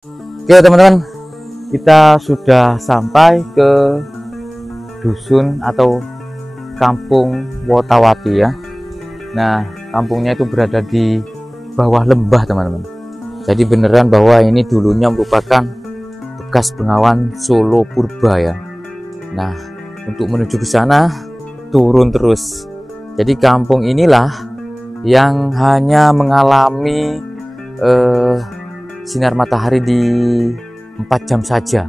Oke teman-teman, kita sudah sampai ke dusun atau kampung Wotawati ya. Nah, kampungnya itu berada di bawah lembah teman-teman. Jadi beneran bahwa ini dulunya merupakan bekas Bengawan Solo Purba ya. Nah, untuk menuju ke sana turun terus. Jadi kampung inilah yang hanya mengalami sinar matahari di 4 jam saja.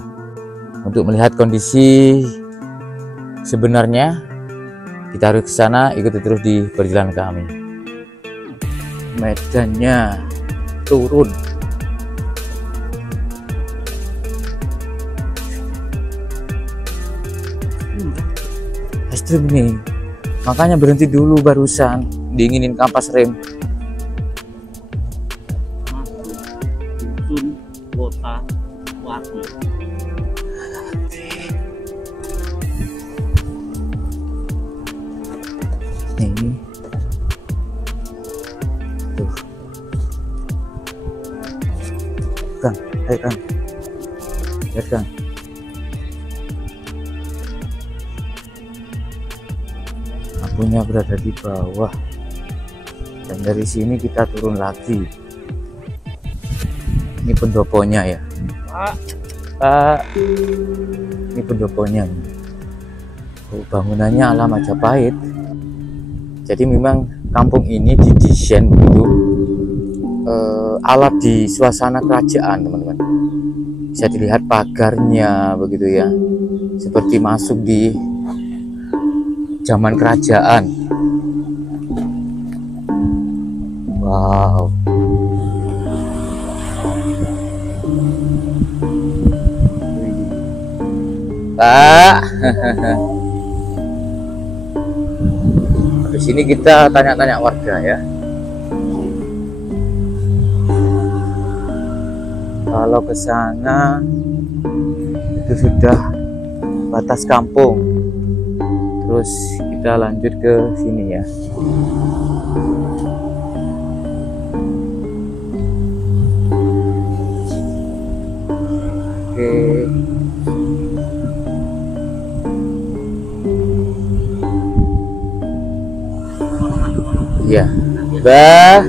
Untuk melihat kondisi sebenarnya, kita harus ke sana, ikuti terus di perjalanan kami. Medannya turun. Ekstrim nih, makanya berhenti dulu barusan, diinginin kampas rem. Dusun Wotawati. Ini tuh Kang, ayo Kang, lihat Kang. Lampunya berada di bawah, dan dari sini kita turun lagi. Ini pendoponya ya Pak, ini pendoponya. Bangunannya ala Majapahit. Jadi memang kampung ini didesain begitu ala di suasana kerajaan teman-teman. Bisa dilihat pagarnya begitu ya, seperti masuk di zaman kerajaan. Wow. Pak. Di sini kita tanya-tanya warga ya. Kalau ke sana itu sudah batas kampung. Terus kita lanjut ke sini ya. Oke. Ya, Mbah.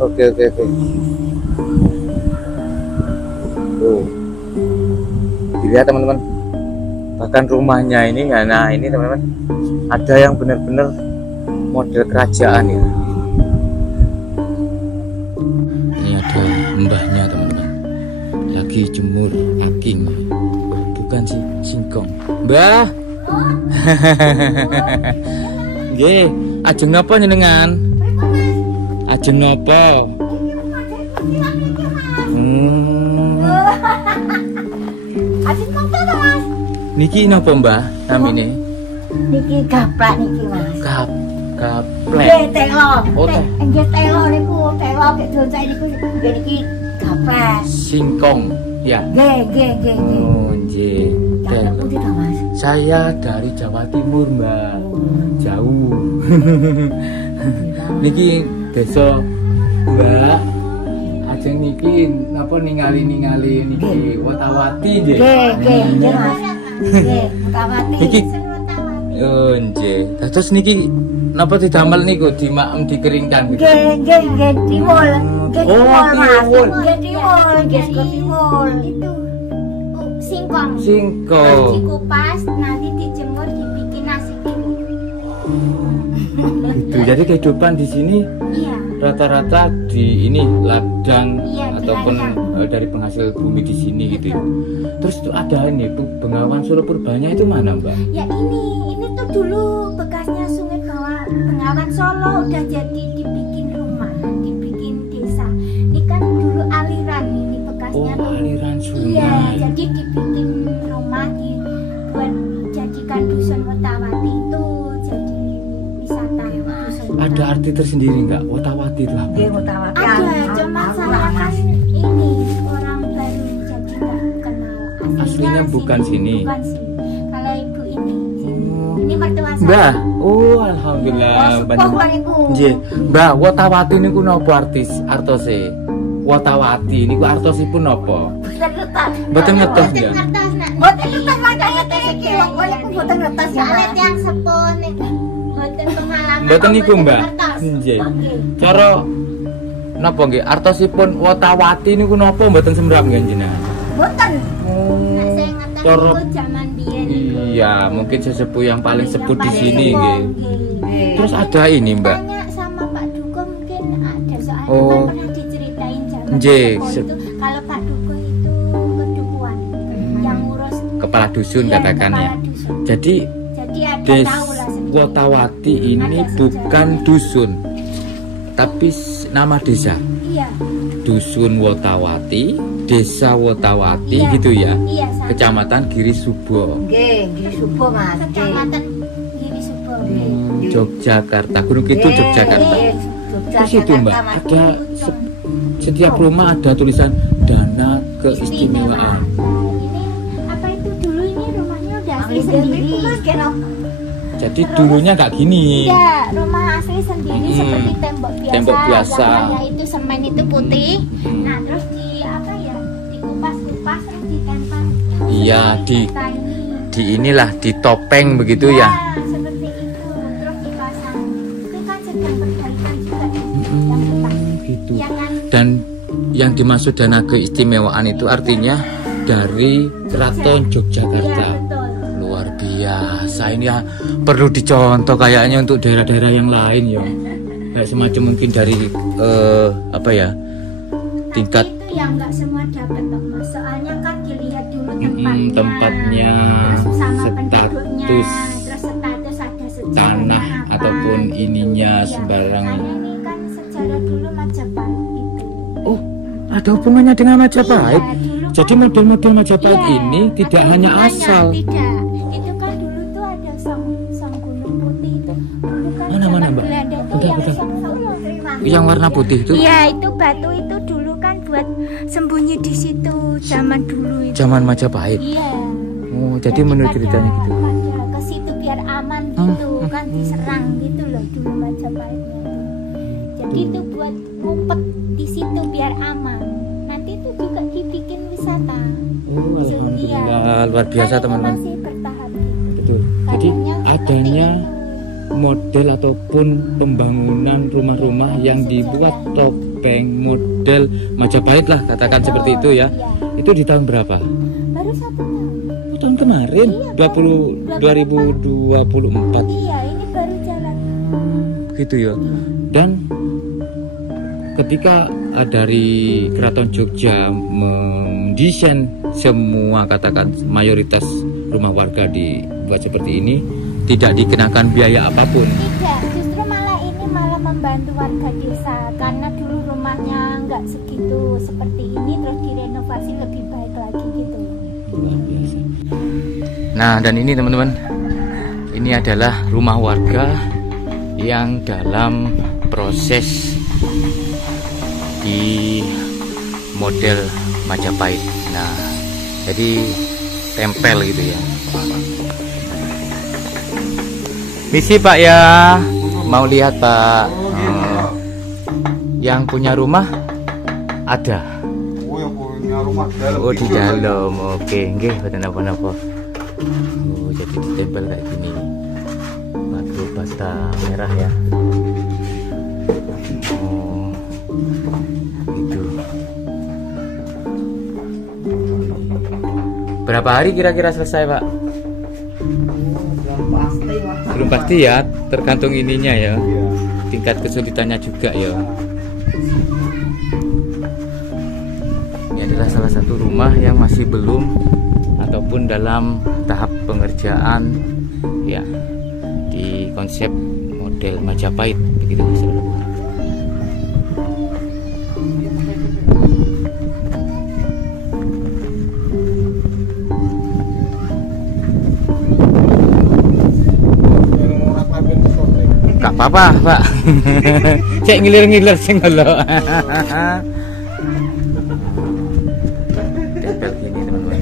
Oke. Tuh, dilihat teman-teman. Bahkan rumahnya ini, ya, nah ini teman-teman, ada yang benar-benar model kerajaan ya. Ini ada mbahnya teman-teman, lagi jemur aking. Bukan sih, singkong. Mbah. Nggih, ajeng napa njenengan? Ajeng napa? Ajeng napa to, Mas? Niki napa, Mbah? Namine? Niki gaplek niki, Mas. Gaplek. Nggih, telo. Oh, nggih telo niku, telo nek doncai niku nggih niki gaplek. Singkong, ya. Nggih. Oh, nggih. Gaplek pundi to, Mas? Saya dari Jawa Timur, Mbak. Jauh. Niki desa Mbak. Ajeng niki napa ningali niki Wotawati nggih. Nggih, Mas. Nggih, Wotawati. Niki oh, nggih. Terus niki napa didamel niku dikeringkan gitu. Nggih, tiwul. Nggih, Oh, tiwul, Mas. tiwul. Nggih, tiwul, nggih, tiwul. Itu singkong. Singkong. Dikupas, nanti dijemur, dibikin nasi tiwul. Itu jadi kehidupan di sini Iya. rata-rata di ini ladang Iya, di ataupun ladang. dari penghasil bumi di sini gitu ya. Terus itu ada ini tuh Bengawan Solo Purbanya itu mana, Mbak? Ya ini tuh dulu bekasnya Sungai Bengawan Solo, udah jadi dibikin rumah, dibikin desa. Ini kan dulu aliran ini bekasnya tuh. Aliran sungai. Iya, jadi dibikin rumah, dibuat jadikan dusun Wotawati itu jadi wisata dusun. Ada arti tersendiri nggak Wotawati itu apa? Wotawati. Ada, cuma saya kan ini orang baru jadi nggak kenal. Aslinya bukan sini. Bukan sini. Kalau ibu ini. Ini mertua saya. Mbah. Oh, alhamdulillah. Sepuh niku. Nggih, Mbah, Wotawati niku napa artose? Wotawati niku artosipun napa? Mboten ngertos ya. Mboten ngertos makanya iki wong niku mboten ngertos ya. Yang sepuh niku. Mboten pengalaman. Mboten niku, Mbah. Nggih. Cara napa nggih artosipun Wotawati niku napa mboten semrap nggih jenengan? Mboten. Nek saya ngeten Cara- niku zaman biyen. Iya, mungkin sesepuh yang paling sepuh di sini Paling nggih. nggih. Terus ada ini, Mbak. Tanya sama Pak Duko mungkin ada soalnya Oh. kan pernah diceritain zaman Nggih, sepuh itu kalau Pak Duko itu kedukuhan yang ngurus Kepala dusun iya, katakan ya. kepala dusun. Jadi Jadi ada Des tahu lah sendiri. Wotawati ini Ada bukan sejarahnya. dusun, tapi nama desa. Iya. Dusun Wotawati, Desa Wotawati Iya. gitu ya. Iya, sama. Kecamatan Giri Subo, Nggih, Giri Subo Mas. Kecamatan Giri Subo. Yogyakarta. Gunung Kidul Yogyakarta. Iya. Terus itu Mbak, ada setiap rumah ada tulisan dana keistimewaan. Ini apa itu dulu ini rumahnya udah asli sendiri. Jadi dulunya nggak gini. Iya, rumah asli sendiri Hmm. seperti tembok biasa. Tembok biasa. Yang ada itu semen itu putih. Nah, terus di apa ya? Dikupas-kupas terus ditempel. Iya, di Kita ini. inilah di topeng begitu Ya, ya. seperti itu. Terus dipasang. Itu kan sedang perbaikan juga yang depan. Gitu. Jangan Dan yang dimaksud dana keistimewaan itu artinya dari Keraton Iya, Yogyakarta. betul. Luar biasa, ini ya perlu dicontoh kayaknya untuk daerah-daerah yang lain ya. Kayak semacam mungkin dari apa ya, tingkat Tapi itu yang nggak semua dapat kok Mas. Soalnya kan dilihat dulu tempatnya, tempatnya, terus sama penduduknya, status terus status ada sejarahnya tanah apa. ataupun ininya Iya, sembarang. makanya ini kan sejarah dulu Majapahit itu. Oh, ada hubungannya dengan Majapahit. Iya, dulu kan- Jadi model-model Majapahit Iya, ini tidak ada hanya hubungannya, asal. Tidak, itu kan dulu tuh ada sang gunung putih itu. Dulu kan Mana, zaman Mbak? Belanda tuh Bentar, yang bentar. Yang warna putih itu Iya, itu batu itu dulu kan buat sembunyi di situ zaman dulu itu. zaman Majapahit. Iya. Oh, jadi menurut ceritanya gitu. Pada ke situ biar aman gitu kan diserang gitu loh dulu Majapahitnya itu. Jadi itu buat ngumpet di situ biar aman. Nanti itu juga dibikin wisata. Oh, Iya. alhamdulillah, luar biasa Kan itu teman-teman. masih bertahan gitu. Betul. Jadi Kayaknya seperti adanya itu. model ataupun pembangunan rumah-rumah yang dibuat topeng model Majapahit lah, katakan Betul, seperti itu ya. iya. Itu di tahun berapa? Baru 1 tahun. Oh, tahun kemarin, Iya, 2024 Iya, ini baru jalan. gitu ya. Dan ketika dari Keraton Jogja mendesain semua katakan mayoritas rumah warga dibuat seperti ini, tidak dikenakan biaya apapun. Tidak, justru malah ini malah membantu warga desa karena dulu rumahnya nggak segitu seperti ini terus direnovasi lebih baik lagi gitu. Luar biasa. Nah, dan ini teman-teman, ini adalah rumah warga yang dalam proses di model Majapahit. Nah, jadi tempel gitu ya. Misi Pak ya, mau lihat Pak. Yang punya rumah ada. Oh, yang punya rumah dalam. Oh, di dalam. Oke, nggih, boten napa-napa. Oh, jadi ditempel kayak gini. Batu bata merah ya. Oh, gitu. Berapa hari kira-kira selesai, Pak? Pasti Mas. Belum pasti ya, tergantung ininya ya. Tingkat kesulitannya juga ya. Ini adalah salah satu rumah yang masih belum ataupun dalam tahap pengerjaan ya, di konsep model Majapahit begitu saudara. Gak apa-apa, Pak. Cek ngiler-ngiler sing lho. Tempel gini, teman-teman.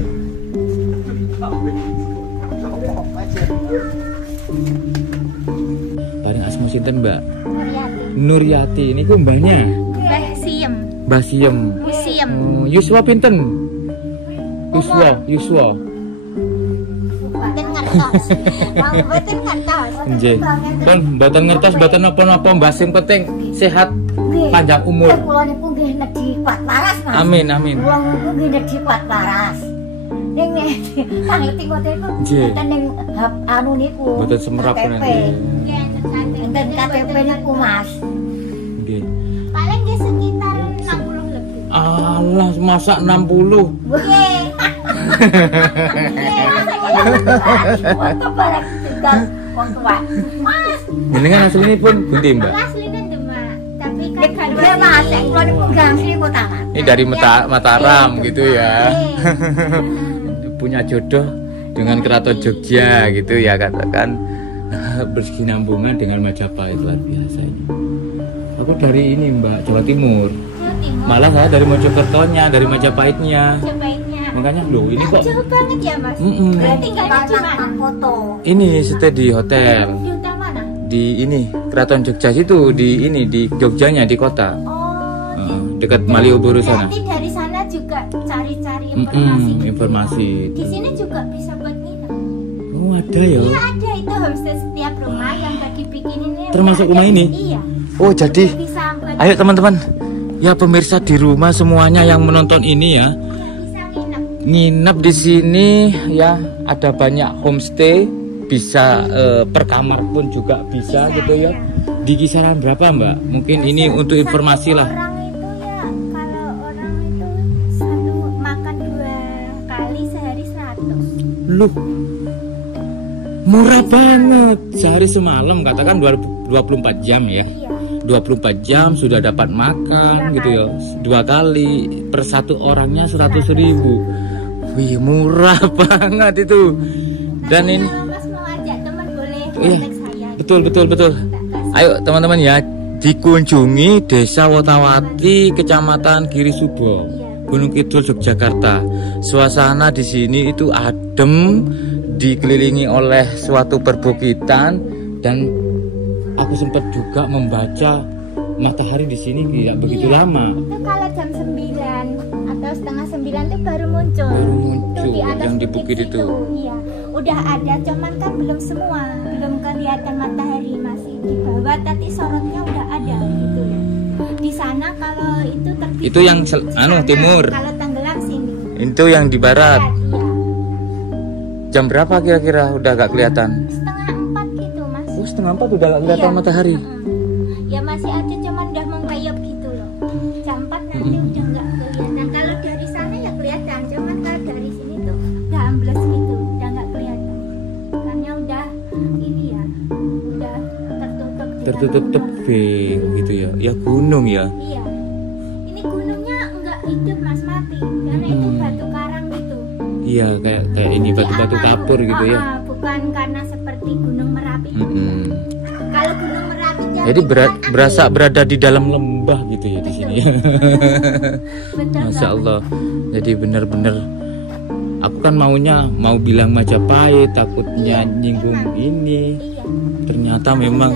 sinten Mbak? Nuryati. Nuryati. Niku mbahnya Mbah Siem. Mbah Siem. Museum. Yuswa pinten? Yuswa. Mboten ngertos. Wong mboten ngertos. Nggih. Kan mboten ngertos mboten napa-napa Mbah Siem penting sehat panjang umur. Kula niku nggih nedhi kuat waras, Mas. Amin amin. Kula niku nggih nedhi kuat waras. Ning kang ngerti kote iku Nggih. enten ning anu niku. Mboten semerap KTP. nanti. Nggih, Enten KTP niku, Mas. Nggih. paling nggih sekitar 60 lebih. Alah masa 60. Nggih. Waktu barang tinggal wong tua. Mas, Jenengan aslinipun pundi Mbak? Asline Demak, tapi kan nek kula Mas, nek kula niku gangsli kota. Ini dari Mataram gitu ya. Nggih. Punya jodoh dengan Keraton Jogja gitu ya, katakan bersinambungan dengan Majapahit, luar biasa ini. Aku dari ini Mbak, Jawa Timur. Jawa Timur. Malah saya dari Mojokertonya, dari Majapahitnya. Sebaiknya. Makanya loh ini kok Jauh banget ya Mas. Mm-mm. Tinggalnya di mana? Foto. ini stay di hotel Di hotel mana? di ini Keraton Jogja situ, di ini di Jogjanya, di kota. Oh. Dekat Malioboro sana. Berarti dari sana juga cari-cari informasi. gitu. Informasi. Di sini juga bisa buat nginep. Oh ada ya. Iya ada itu homestay setiap rumah yang gak dibikinin ini. Termasuk ada. rumah ini? Iya. Oh jadi, Bisa buat ayo teman-teman, ya pemirsa di rumah semuanya yang menonton ini ya, bisa nginep. nginep di sini ya, ada banyak homestay, bisa per kamar pun juga bisa gitu ya. Di kisaran berapa Mbak? Mungkin ini untuk informasi lah. Orang itu ya kalau orang itu satu makan 2 kali sehari 100. Loh, murah banget. Sehari semalam katakan 24 jam ya. Iya. 24 jam sudah dapat makan gitu ya, 2 kali per satu orangnya 100.000. Wih murah banget itu. Dan Nanti ini kalau Mas mau ajak teman boleh iya, kontak saya. betul. Ayo teman-teman ya, dikunjungi Desa Wotawati, Kecamatan Giri Subo, Gunung Kidul, Yogyakarta. Suasana di sini itu adem, dikelilingi oleh suatu perbukitan, dan aku sempat juga membaca matahari di sini tidak begitu Iya, lama. Itu kalau jam 9 atau setengah 9 itu baru muncul. Baru muncul, Itu di atas yang di bukit situ. itu. Iya, udah ada, cuman kan belum semua, belum kelihatan matahari, masih di bawah, tapi sorotnya udah ada gitu. Di sana kalau itu terbit. Itu yang di sana, timur. Kalau tenggelam sini. Itu yang di barat. Iya. Jam berapa kira-kira udah gak kelihatan? Setengah 4 gitu mas. Oh, setengah 4 udah gak kelihatan Iya. matahari. Ya masih ada, cuman udah mengkayap gitu loh. Jam 4 nanti udah nggak kelihatan. Kalau dari sana ya kelihatan, cuman kalau dari sini tuh udah ambles gitu, udah nggak kelihatan. Karena udah ini ya, udah tertutup. di Tertutup dalam gunung. tebing gitu ya. Ya gunung ya. Iya. Ini gunungnya nggak hidup mas, mati. Karena itu batu karang gitu. Iya, kayak ini batu-batu Jadi aman, kapur gitu ya. Bukan karena seperti Gunung Merapi. Mm-mm. Kalau Gunung Merapi Jadi kan berasa berada di dalam lembah gitu ya di sini. betul Masya banget. Allah. Jadi bener-bener aku kan mau bilang Majapahit, takutnya nyinggung ini. Iya. Ternyata memang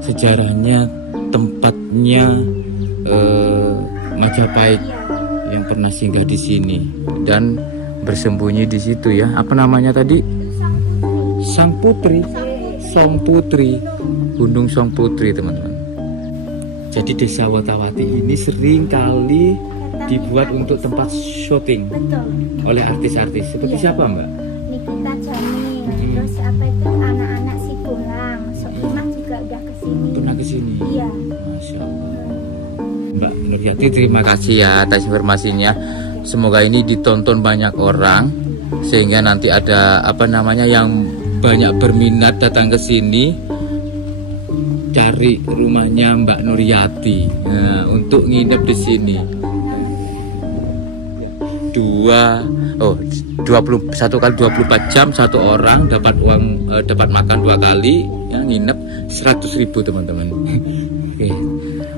sejarahnya, tempatnya Majapahit Iya. yang pernah singgah di sini dan bersembunyi di situ ya. Apa namanya tadi? Sang Putri. Sang Putri. Gunung Sang Putri, teman-teman. Jadi Desa Wotawati ini sering kali dibuat untuk tempat syuting Betul. oleh artis-artis. Seperti Iya. siapa, Mbak? Nikita Jamin, terus apa itu anak-anak si Pulang, Soimah juga udah kesini. Pernah ke sini. Iya. Masya Allah. Mbak Nuryati, terima kasih ya atas informasinya. Semoga ini ditonton banyak orang sehingga nanti ada apa namanya yang banyak berminat datang ke sini cari rumahnya Mbak Nuryati. Nah, untuk nginep di sini. 21 kali 24 jam satu orang dapat uang dapat makan 2 kali ya, nginep 100.000 teman-teman. Oke.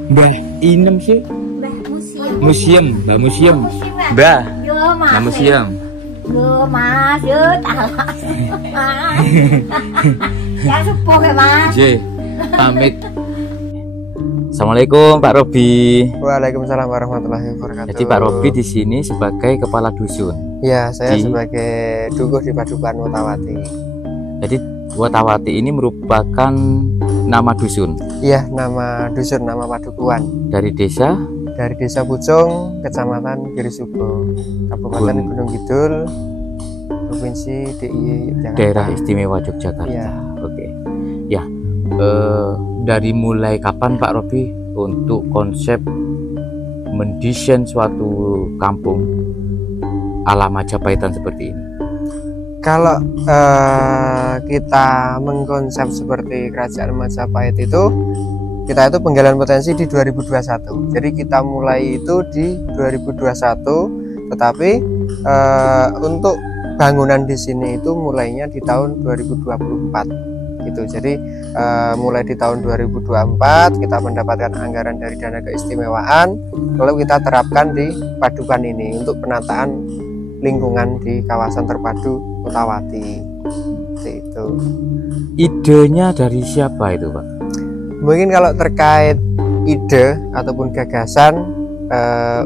Mbah Inem sih Mbah Museum. museum, Mbah museum. Mbah, Yo mas. Mbah museum. Yo mas, yo talas. Mas. Ya sepuh ya mas. J, pamit Assalamualaikum Pak Robi. Waalaikumsalam warahmatullahi wabarakatuh. Jadi Pak Robi di sini sebagai kepala dusun. Ya, saya Di- sebagai dukuh di Padukuhan Wotawati. Jadi Wotawati ini merupakan nama dusun Iya, nama dusun, nama padukuhan dari desa dari Desa Pucung, Kecamatan Girisubo, Kabupaten Gun- Gunung Kidul, Provinsi DIY Yogyakarta. Daerah Istimewa Yogyakarta. Iya. Oke. Ya, dari mulai kapan Pak Robi untuk konsep mendesain suatu kampung ala Majapahitan seperti ini? Kalau kita mengkonsep seperti Kerajaan Majapahit itu, kita itu penggalan potensi di 2021. Jadi kita mulai itu di 2021, tetapi untuk bangunan di sini itu mulainya di tahun 2024. Gitu. Jadi mulai di tahun 2024 kita mendapatkan anggaran dari dana keistimewaan, lalu kita terapkan di padukan ini untuk penataan lingkungan di kawasan terpadu Wotawati. Seperti itu. Idenya dari siapa itu Pak? Mungkin kalau terkait ide ataupun gagasan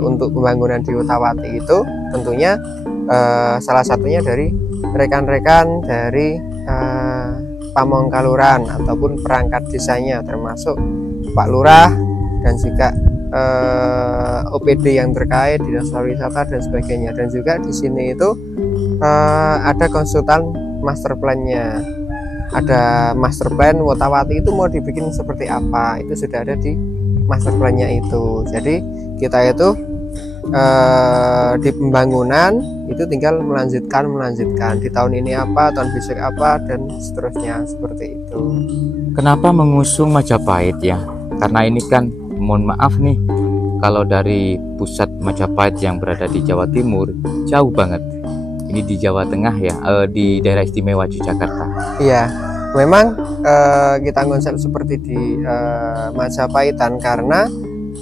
untuk pembangunan di Wotawati itu tentunya salah satunya dari rekan-rekan dari Pamong Kalurahan ataupun perangkat desanya, termasuk Pak Lurah dan juga OPD yang terkait, dinas pariwisata dan sebagainya. Dan juga di sini itu ada konsultan master plan-nya. Ada master plan Wotawati itu mau dibikin seperti apa, itu sudah ada di master plan-nya itu. Jadi kita itu di pembangunan itu tinggal melanjutkan di tahun ini apa, tahun besok apa, dan seterusnya seperti itu. Kenapa mengusung Majapahit ya? Karena ini kan mohon maaf nih, kalau dari pusat Majapahit yang berada di Jawa Timur jauh banget. Ini di Jawa Tengah ya, di daerah istimewa Yogyakarta. Iya, memang kita konsep seperti di Majapahitan karena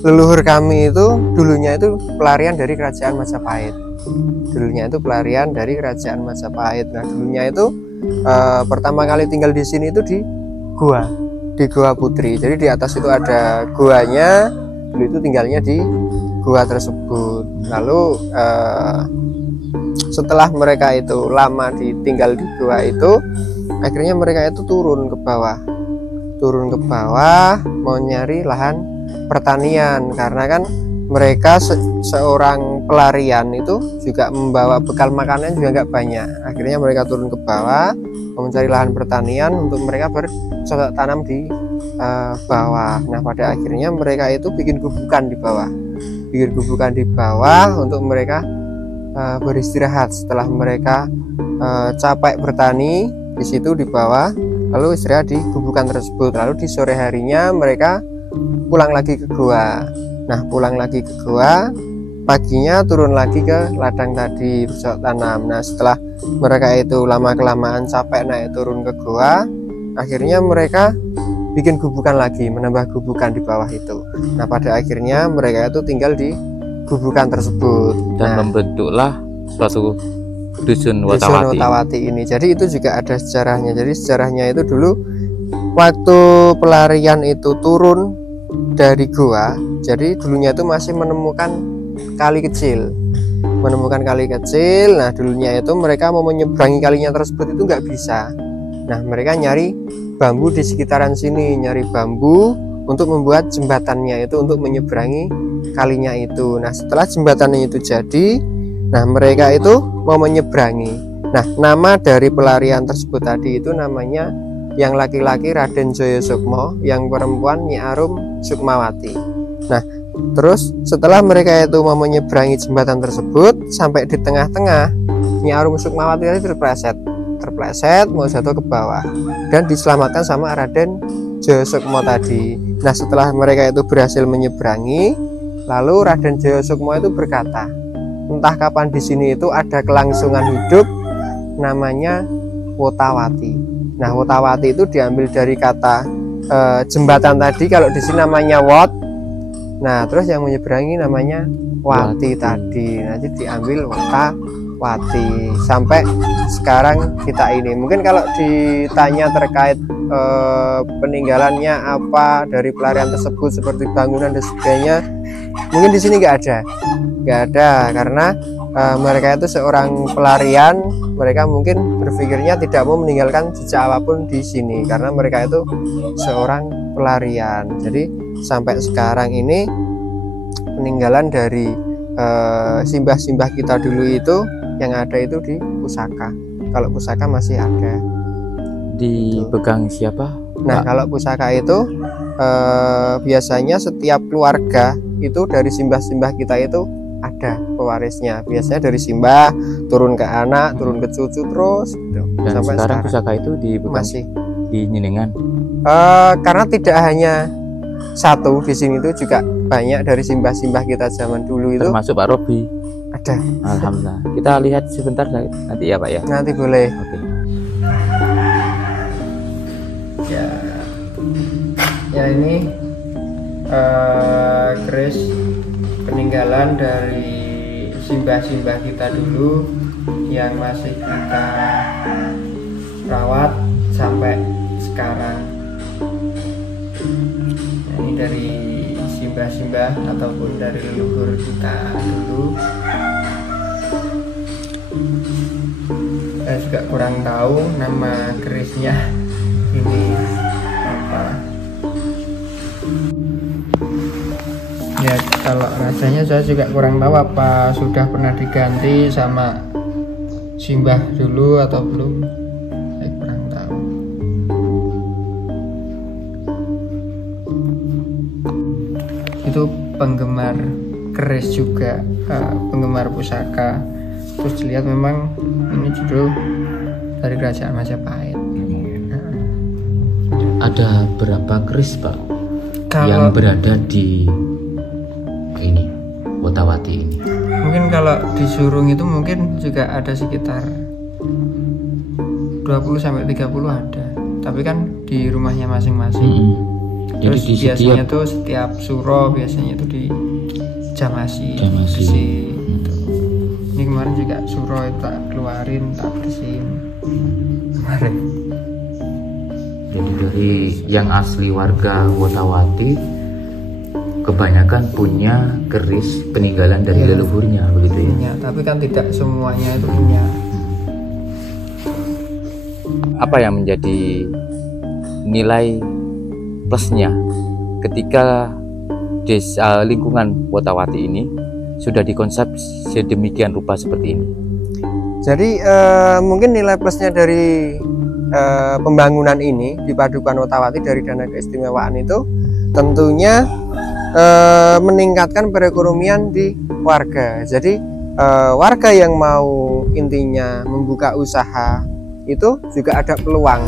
leluhur kami itu dulunya itu pelarian dari kerajaan Majapahit. Dulunya itu pelarian dari kerajaan Majapahit. Nah, dulunya itu pertama kali tinggal di sini itu di Gua Putri. Jadi di atas itu ada guanya, dulu itu tinggalnya di gua tersebut. Lalu setelah mereka itu lama ditinggal di gua itu, akhirnya mereka itu turun ke bawah mau nyari lahan pertanian, karena kan mereka seorang pelarian itu juga membawa bekal makanan juga nggak banyak. Akhirnya mereka turun ke bawah mencari lahan pertanian untuk mereka bercocok tanam di bawah. Nah, pada akhirnya mereka itu bikin gubukan di bawah untuk mereka beristirahat setelah mereka capek bertani di situ di bawah, lalu istirahat di gubukan tersebut. Lalu di sore harinya mereka pulang lagi ke gua. Nah, pulang lagi ke gua, paginya turun lagi ke ladang tadi bercocok tanam. Nah, setelah mereka itu lama-kelamaan capek naik turun ke gua, akhirnya mereka bikin gubukan lagi, menambah gubukan di bawah itu. Nah, pada akhirnya mereka itu tinggal di gubukan tersebut Dan membentuklah suatu dusun Dusun Wotawati. Wotawati ini. Jadi itu juga ada sejarahnya. Jadi sejarahnya itu dulu waktu pelarian itu turun dari gua, jadi dulunya itu masih menemukan kali kecil. Nah, dulunya itu mereka mau menyeberangi kalinya tersebut itu nggak bisa. Nah, mereka nyari bambu di sekitaran sini, nyari bambu untuk membuat jembatannya itu untuk menyeberangi kalinya itu. Nah, setelah jembatannya itu jadi, nah mereka itu mau menyeberangi. Nah, nama dari pelarian tersebut tadi itu namanya, yang laki-laki Raden Jaya Sukmo, yang perempuan Nyi Arum Sukmawati. Nah, terus setelah mereka itu mau menyeberangi jembatan tersebut, sampai di tengah-tengah Nyi Arum Sukmawati tadi terpleset mau jatuh ke bawah dan diselamatkan sama Raden Jaya Sukmo tadi. Nah, setelah mereka itu berhasil menyeberangi, lalu Raden Jaya Sukmo itu berkata, entah kapan di sini itu ada kelangsungan hidup namanya Wotawati. Nah, Wotawati itu diambil dari kata jembatan tadi, kalau di sini namanya Wot. Nah, terus yang menyeberangi namanya Wati tadi. Nah, jadi diambil Wati sampai sekarang kita ini. Mungkin kalau ditanya terkait peninggalannya apa dari pelarian tersebut seperti bangunan dan sebagainya, mungkin di sini nggak ada karena mereka itu seorang pelarian, mereka mungkin berpikirnya tidak mau meninggalkan jejak apapun di sini karena mereka itu seorang pelarian. Jadi sampai sekarang ini peninggalan dari simbah-simbah kita dulu itu yang ada itu di pusaka. Kalau pusaka masih ada. Dipegang siapa? Nah, kalau pusaka itu biasanya setiap keluarga itu dari simbah-simbah kita itu ada pewarisnya. Biasanya dari simbah turun ke anak, turun ke cucu terus gitu. Dan Sampai sekarang pusaka itu dipegang masih di Nyinengan. karena tidak hanya satu di sini, itu juga banyak dari simbah-simbah kita zaman dulu itu Termasuk Pak Robi. ada. Alhamdulillah. Kita lihat sebentar nanti ya Pak ya. Nanti boleh. Oke. Ya ini keris peninggalan dari simbah-simbah kita dulu yang masih kita rawat sampai sekarang. Nah, ini dari simbah-simbah ataupun dari leluhur kita dulu. Saya juga kurang tahu nama kerisnya ini apa. Ya, kalau rasanya saya juga kurang tahu apa sudah pernah diganti sama simbah dulu atau belum. Saya kurang tahu. Itu penggemar keris juga, penggemar pusaka. Terus dilihat memang ini judul dari kerajaan Majapahit. Ada berapa keris Pak Kalau yang berada di ini Wotawati ini? mungkin kalau di Surung itu mungkin juga ada sekitar 20-30 ada. Tapi kan di rumahnya masing-masing. Jadi Terus di biasanya setiap tuh setiap suro biasanya itu di Jamasi. Jamasi. Gitu. Ini kemarin juga suro itu tak keluarin, tak bersihin kemarin. Jadi dari yang asli warga Wotawati kebanyakan punya keris peninggalan dari Ya. leluhurnya begitu ya. Punya, tapi kan tidak semuanya itu punya. Apa yang menjadi nilai plusnya ketika desa lingkungan Wotawati ini sudah dikonsep sedemikian rupa seperti ini? Jadi mungkin nilai plusnya dari pembangunan ini di Padukuhan Wotawati dari dana keistimewaan itu tentunya meningkatkan perekonomian di warga. Jadi warga yang mau intinya membuka usaha itu juga ada peluang